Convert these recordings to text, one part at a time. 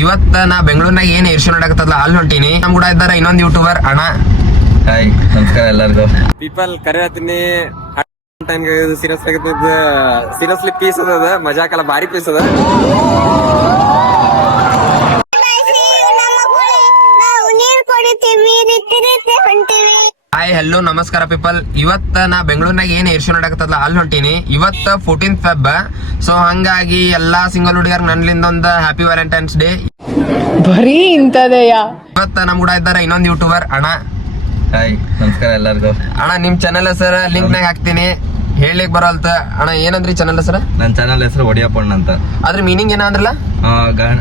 ಇವತ್ತ ನಾ ಬೆಂಗಳೂರಿನಾಗ ಏನ್ ಏರ್ ಶೋ ನಡಕತ್ತಲ್ಲ ಅಲ್ಲಿ ಹೊಂಟೀನಿ. ನಮ್ ಕೂಡ ಇದ್ದಾರ ಇನ್ನೊಂದು ಯೂಟ್ಯೂಬರ್ ಅಣ್ಣ. ಹಾಯ್ ನಮಸ್ಕಾರ ಎಲ್ಲರಿಗೂ. ಪೀಪಲ್ ಕರೆಯತ್ತೀನಿ ಸೀರಿಯಸ್ಲಿ ಪೀಸ್ ಅದ ಮಜಾಕಲ್ಲ ಭಾರಿ ಪೀಸ್ ಅದ. ಹಾಯ್ ಹಲೋ ನಮಸ್ಕಾರ ಪೀಪಲ್. ಇವತ್ತ ನಾ ಬೆಂಗಳೂರಿನಾಗ ಏನ್ ಏರ್ ಶೋ ನಡಕತ್ತಲ್ಲ ಅಲ್ಲಿ ಹೊಂಟೀನಿ. ಇವತ್ತ 14th ಫೆಬ್. ಸೊ ಹಂಗಾಗಿ ಎಲ್ಲಾ ಸಿಂಗಲ್ ಹುಡುಗರ್ ನನ್ಲಿಂದ ಒಂದು ಹ್ಯಾಪಿ ವ್ಯಾಲೆಂಟೈನ್ಸ್ ಡೇ. ಬರೀ ಇಂತದೆಯಾ. ಇವತ್ತ ನಮ್ ಕೂಡ ಇದ್ದಾರ ಇನ್ನೊಂದು ಯೂಟ್ಯೂಬರ್ ಅಣ್ಣ. ಹಾಯ್ ನಮಸ್ಕಾರ ಎಲ್ಲರಿಗೂ. ಅಣ್ಣ ನಿಮ್ ಚಾನಲ್ ಹೆಸರು ಲಿಂಕ್ ನಾಗ ಹಾಕ್ತೀನಿ, ಹೇಳಲಿಕ್ ಬರಲ್ತ ಅಣ್ಣ. ಏನಂದ್ರಿ ಚಾನಲ್ ಹೆಸರು? ನನ್ನ ಚಾನಲ್ ಹೆಸರು ಒಡಿಯಪ್ಪಣ್ಣ ಅಂತ. ಅದ್ರ ಮೀನಿಂಗ್ ಏನ ಅಂದ್ರಲ್ಲ?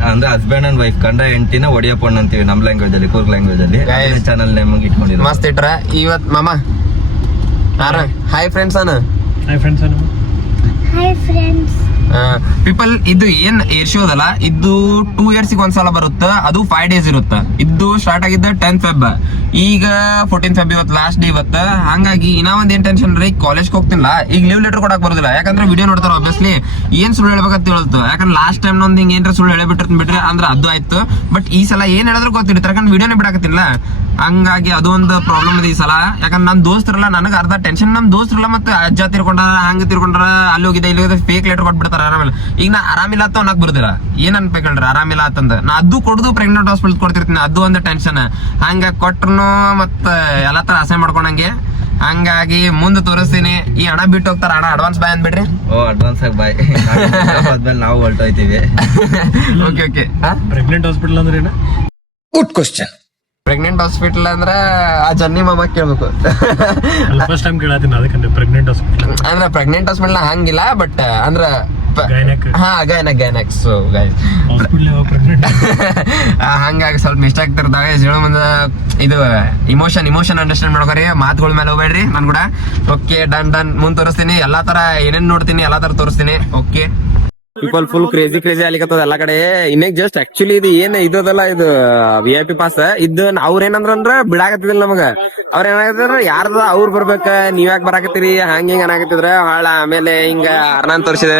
ಅಂದ್ರೆ ಹಸ್ಬೆಂಡ್ ಅಂಡ್ ವೈಫ್ ಗಂಡ ಹೆಂಡತಿನ ಒಡಿಯಪ್ಪಣ್ಣ ಅಂತೀವಿ ನಮ್ ಲ್ಯಾಂಗ್ವೇಜ್ ಅಲ್ಲಿ, ಕೂರ್ಗ್ ಲ್ಯಾಂಗ್ವೇಜ್ ಅಲ್ಲಿ. ಚಾನಲ್ ನೇಮ್ ಇಟ್ಕೊಂಡಿರೋ ಮಸ್ತ್ ಇಟ್ರ. ಇವತ್ ಮಾಮ ಹಾಯ್ ಫ್ರೆಂಡ್ಸ್ ಅಣ್ಣ. Hi friends. ಪೀಪಲ್ ಇದು ಏನ್ ಏರ್ ಶೋ ಅದಲ್ಲ, ಇದು 2 years ಒಂದ್ಸಲ ಬರುತ್ತೆ. ಅದು 5 days ಇರುತ್ತೆ. ಇದು ಸ್ಟಾರ್ಟ್ ಆಗಿದ್ದ 10th ಫೆಬ್, ಈಗ 14th ಫೆಬ್ ಇವತ್ತು ಲಾಸ್ಟ್ ಡೇ ಇವತ್ತು. ಹಂಗಾಗಿ ಇನ್ನ ಒಂದ್ ಏನ್ ಟೆನ್ಷನ್ ರೀ, ಕಾಲೇಜ್ ಹೋಗ್ತಿಲ್ಲ. ಈಗ ಲೀವ್ ಲೆಟರ್ ಕೊಡಕ್ ಬರೋದಿಲ್ಲ, ಯಾಕಂದ್ರೆ ವಿಡಿಯೋ ನೋಡ್ತಾರ ಆಬ್ವಿಯಸ್ಲಿ ಏನ್ ಸುಳ್ಳು ಹೇಳ್ಬೇಕಂತ ಹೇಳ್ತು. ಯಾಕಂದ್ರೆ ಲಾಸ್ಟ್ ಟೈಮ್ ನೊಂದ್ ಹಿಂಗ್ ಏನ್ರ ಸುಳ್ಳು ಹೇಳಬಿಟ್ಟಿರ್ತೀನಿ ಬಿಟ್ರೆ ಅಂದ್ರೆ ಅದು ಆಯ್ತು. ಬಟ್ ಈ ಸಲ ಏನ್ ಹೇಳಿದ್ರು ಗೊತ್ತಿರುತ್ತೆ, ಯಾಕಂದ್ರೆ ವಿಡಿಯೋನೇ ಬಿಡಾಕತ್ತಿಲ್ಲ. ಹಂಗಾಗಿ ಅದು ಒಂದು ಪ್ರಾಬ್ಲಮ್ ಇದೆ ಈ ಸಲ. ಯಾಕಂದ್ರೆ ನಮ್ ದೋಸ್ತರಲ್ಲ, ನನಗೆ ಅರ್ಧ ಟೆನ್ಷನ್. ನಮ್ ದೋಸ್ತರಲ್ಲ ಮತ್ತೆ ಅಜ್ಜ ತಿರ್ಕೊಂಡಾರ, ಹಂಗ ತಿರ್ಕೊಂಡ್ರ, ಅಲ್ಲಿ ಹೋಗಿದೆ ಇಲ್ಲಿ ಹೋಗಿದೆ, ಫೇಕ್ ಲೆಟರ್ ಕೊಟ್ಬಿಡ್ತಾರ ಆರಾಮಿಲ್ಲ. ಈಗ ನಾ ಆರಾಮಿಲ್ಲ ಅಂತ ಅನ್ನಕ್ ಬರುದಿಲ್ಲ, ಏನ್ ಅನ್ಬೇಕಂಡ್ರಿ ಆರಾಮಿಲ್ಲ ಅಂತಂದ ನಾ ಅದು ಕೊಡುದು ಪ್ರೆಗ್ನೆಂಟ್ ಹಾಸ್ಪಿಟಲ್ ಕೊಡ್ತಿರ್ತೀನಿ. ಅದು ಒಂದು ಟೆನ್ಷನ್. ಹಂಗ ಕೊಟ್ರು ಮತ್ತ ಎಲ್ಲಾ ತರ ಅಸಹ್ಯ ಮಾಡ್ಕೊಂಡಂಗೆ. ಹಂಗಾಗಿ ಮುಂದೆ ತೋರಿಸ್ತೀನಿ. ಈ ಹಣ ಬಿಟ್ಟು ಹೋಗ್ತಾರ. ಹಣ ಅಡ್ವಾನ್ಸ್ ಬಾಯ್ ಅಂದ್ಬಿಡ್ರಿ. ಅಡ್ವಾನ್ಸ್ ಆಗಿ ಬಾಯ್. ಆದ್ಮೇಲೆ ನಾವು ಹೊರಟೋಯ್ತೀವಿ. Okay okay. ಪ್ರೆಗ್ನೆಂಟ್ ಹಾಸ್ಪಿಟಲ್ ಅಂದ್ರೆ ಏನು? Good question. ಪ್ರೆಗ್ನೆಂಟ್ ಹಾಸ್ಪಿಟಲ್ ಅಂದ್ರ ಆ ಜನ್ನಿ ಮಾಮ ಕೇಳ್ಬೇಕು. ಫಸ್ಟ್ ಟೈಮ್ ಕೇಳತ್ತೀನಿ ಅದಕ್ಕೆ ಪ್ರೆಗ್ನೆಂಟ್ ಹಾಸ್ಪಿಟಲ್ ಅಂದ್ರ ಪ್ರೆಗ್ನೆಂಟ್ ಹಾಸ್ಪಿಟಲ್ ಹಂಗಿಲ್ಲ, ಬಟ್ ಅಂದ್ರ ಗೈನಕ್. ಸೊ ಗೈಸ್ ಹಂಗಾಗಿ ಸ್ವಲ್ಪ ಮಿಸ್ಟೇಕ್ ಆಗ್ತಿರ್ತಾವೆ. ಹೇಳೋ ಮುಂದ ಇದು ಇಮೋಷನ್ ಅಂಡರ್ಸ್ಟ್ಯಾಂಡ್ ಮಾಡ್ಕೊರಿ, ಮಾತುಗಳ ಮೇಲೆ ಹೋಗ್ಬೇಡ್ರಿ. ನನ್ ಕೂಡ ಓಕೆ ಡನ್ ಮುಂದ್ ತೋರಿಸ್ತೀನಿ. ಎಲ್ಲಾ ತರ ಏನೇನ್ ನೋಡ್ತೀನಿ ಎಲ್ಲಾ ತರ ತೋರಿಸ್ತೀನಿ. ಓಕೆ ಪೀಪಲ್ ಫುಲ್ ಕ್ರೇಜಿ ಆಗ್ಲಿಕತ್ತದ ಎಲ್ಲಾ ಕಡೆ. ಇನ್ನೇಕ್ ಜಸ್ಟ್ ಆಕ್ಚುಲಿ ಇದು ಏನ್ ಇದಲ್ಲ, ಇದು VIP ಪಾಸ್ ಇದ್ದು ಅವ್ರ ಏನಂದ್ರ ಬಿಡಾಕತ್ತಿದಿಲ್ಲ ನಮಗ. ಅವ್ರ ಏನಾಗತ್ತಿದ್ರ ಯಾರ್ದ ಅವ್ರು ಬರ್ಬೇಕ, ನೀವ್ ಯಾಕೆ ಬರಾಕತ್ತೀರಿ ಹಂಗ ಹಿಂಗ ಅನಾಕತ್ತಿದ್ರ. ಹಾಳ ಆಮೇಲೆ ಹಿಂಗ ಅರ್ನಾನ್ ತೋರಿಸಿದೆ,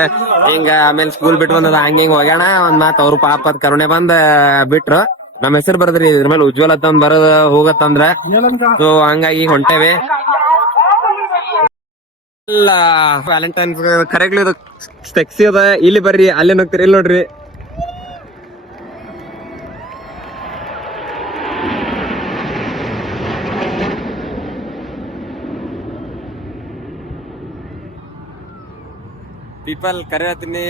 ಹಿಂಗ ಆಮೇಲೆ ಸ್ಕೂಲ್ ಬಿಟ್ಟು ಬಂದದ ಹಂಗ ಹಿಂಗ ಹೋಗ್ಯಾಣ. ಒಂದ್ ಮಾತ್ ಅವ್ರು ಪಾಪದ ಕರುಣೆ ಬಂದ್ ಬಿಟ್ರು. ನಮ್ ಹೆಸರು ಬರ್ದ್ರಿ ಇದ್ರ ಮೇಲೆ ಉಜ್ವಲ್ ಅಂತ ಬರೋದ್ ಹೋಗತ್ತಂದ್ರ. ಸೊ ಹಂಗಾಗಿ ಹೊಂಟೇವೆ. ಇಲ್ಲ ವ್ಯಾಲೆಂಟೈನ್ಸ್ ಕರೆಕ್ಟ್ಲಿ ಇದು ಸ್ಟೆಕ್ಸಿ ಅದ. ಇಲ್ಲಿ ಬರ್ರಿ, ಅಲ್ಲಿ ಹೋಗ್ತೀರಿ, ಇಲ್ಲಿ ನೋಡ್ರಿ. ಪೀಪಲ್ ಕರೆಯತ್ತೀನಿ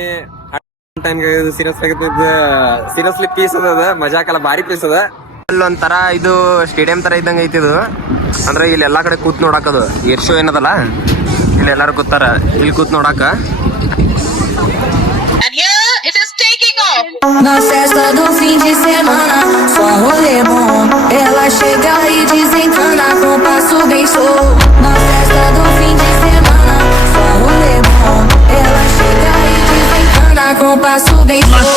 ಸೀರಿಯಸ್ಲಿ ಪೀಸ್ ಅದ ಮಜಾಕಲ್ಲ ಭಾರಿ ಪೀಸ್ ಅದ. ಅಲ್ಲೊಂಥರ ಇದು ಸ್ಟೇಡಿಯಂ ತರ ಇದ್ದಂಗ ಐತಿ ಇದು. ಅಂದ್ರೆ ಇಲ್ಲಿ ಎಲ್ಲಾ ಕಡೆ ಕೂತ್ ನೋಡಾಕದು ಏರ್ ಶೋ ಏನದಲ್ಲ, ಇಲ್ಲಿ ಎಲ್ಲಾರು ಕೂತಾರ. ಇಲ್ಲಿ ಕೂತ್ ನೋಡಾಕ Na festa do fim de semana, só rolê bom. Ela chega e desencana com passo bem show. Na festa do fim de semana, só rolê bom. Ela chega e desencana com passo bem show.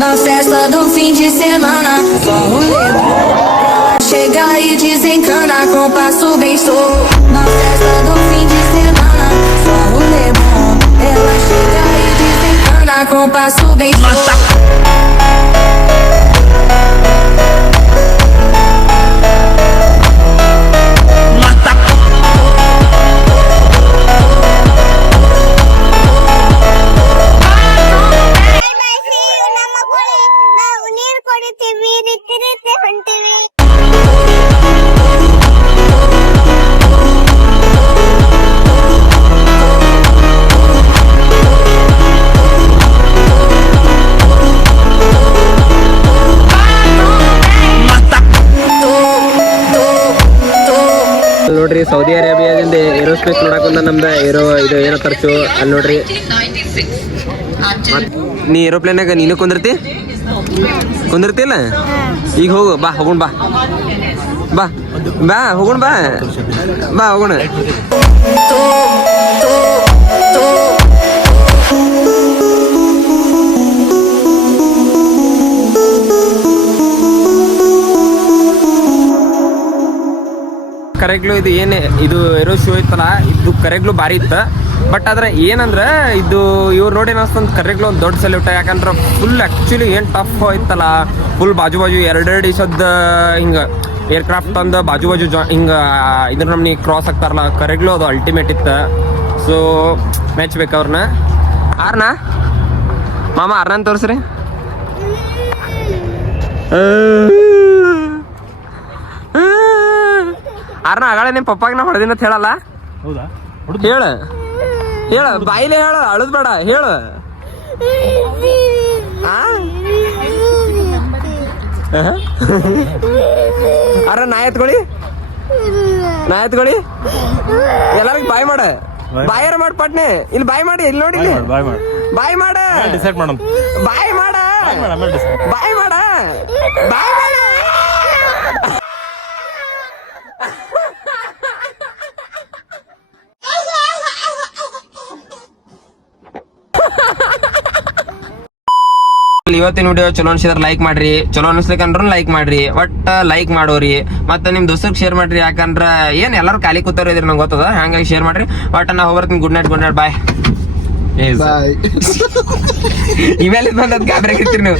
Na festa do fim de semana, só rolê bom. Ela chega e desencana com passo bem show. Na festa do fim de semana, só rolê bom. Ela chega e desencana com passo bem show. ನೋಡ್ರಿ Saudi ಅರೇಬಿಯಾದಿಂದ aerospace ನೋಡಕ್ ನಮ್ದ aero ಇದು ಏನೋ ಖರ್ಚು ಅಲ್ಲಿ ನೋಡ್ರಿ. ನೀ ಏರೋಪ್ಲೇನಾಗ ನೀನು ಕುಂದಿರ್ತಿಲ್ಲ? ಈಗ ಹೋಗು, ಬಾ ಹೋಗೋಣ, ಬಾ ಹೋಗೋಣ. ಕರೆಗ್ಲು ಇದು ಏನೇ ಇದು ಏರೋ ಶೋ ಇತ್ತಲ್ಲ ಇದು ಕರೆಗ್ಲು ಭಾರಿ ಇತ್ತು. ಬಟ್ ಆದ್ರೆ ಏನಂದ್ರ ಇದು ಇವ್ರು ನೋಡಿ ಏನಿಸ್ತಂತ ಕರೆಗ್ಲು ಒಂದು ದೊಡ್ಡ ಸೆಲ್ಯೂಟ್. ಯಾಕಂದ್ರೆ ಫುಲ್ ಆಕ್ಚುಲಿ ಏನ್ ಟಫ್ ಇತ್ತಲ್ಲ, ಫುಲ್ ಬಾಜು ಎರಡೆರಡು ಇಸದ್ ಹಿಂಗ ಏರ್ಕ್ರಾಫ್ಟ್ ತಂದು ಬಾಜು ಹಿಂಗ ಇದ್ರ ನಮ್ನಿ ಕ್ರಾಸ್ ಆಗ್ತಾರಲ್ಲ, ಕರೆಗ್ಲು ಅದು ಅಲ್ಟಿಮೇಟ್ ಇತ್ತು. ಸೊ ಮೆಚ್ಬೇಕು ಅವ್ರನ್ನ. ಆರ್ನ ಮಾಮ ಆರ್ನ ತೋರಿಸ್ರಿ. ಆರ್ನ ಆಗಾಳೆ ನಿಮ್ ಪಪ್ಪಾಗ ನಾ ಹೊಡೆದಿನ ಹೇಳಲ್ಲ. ಹೌದಾ? ಹೇಳ ಬಾಯಿಲೆ ಹೇಳ, ಅಳದ್ ಬೇಡ, ಹೇಳು. ಅರ ನಾ ಎತ್ಕೊಳ್ಳಿ ಎಲ್ಲರಿಗೂ ಬಾಯ್ ಮಾಡ, ಬಾಯಾರ ಮಾಡಿ ಪಟ್ನೆ. ಇಲ್ಲಿ ಬಾಯ್ ಮಾಡಿ, ಇಲ್ಲಿ ನೋಡಿ, ಬಾಯ್ ಮಾಡ, ಡಿಸೈಡ್ ಮಾಡೋಣ. ಬಾಯ್ ಮಾಡ, ಬಾಯ್ ಮಾಡ, ಬಾಯ್ ಮಾಡ. ಇವತ್ತಿನ ವಿಡಿಯೋ ಚಲೋ ಅನ್ಸಿದ್ರೆ ಲೈಕ್ ಮಾಡ್ರಿ, ಚಲೋ ಅನ್ಸ್ಲಿಕ್ಕಂದ್ರ ಲೈಕ್ ಮಾಡ್ರಿ, ಒಟ್ಟ ಲೈಕ್ ಮಾಡೋರಿ. ಮತ್ತೆ ನಿಮ್ ದೋಸ್ತರಿಗೆ ಶೇರ್ ಮಾಡ್ರಿ. ಯಾಕಂದ್ರ ಏನ್ ಎಲ್ಲರೂ ಖಾಲಿ ಕೂತಾರ ಇದ್ರಿ ನಂಗೆ ಗೊತ್ತದ, ಹಂಗಾಗಿ ಶೇರ್ ಮಾಡ್ರಿ. ಒಟ್ಟ ನಾ ಹೋಗ್ಬರ್ತೀನಿ. Good night bye. ಇಮೇಲೆ ಬಂದದ್ ಗಾಬ್ರಾಗಿರ್ತೀರಿ ನೀವು.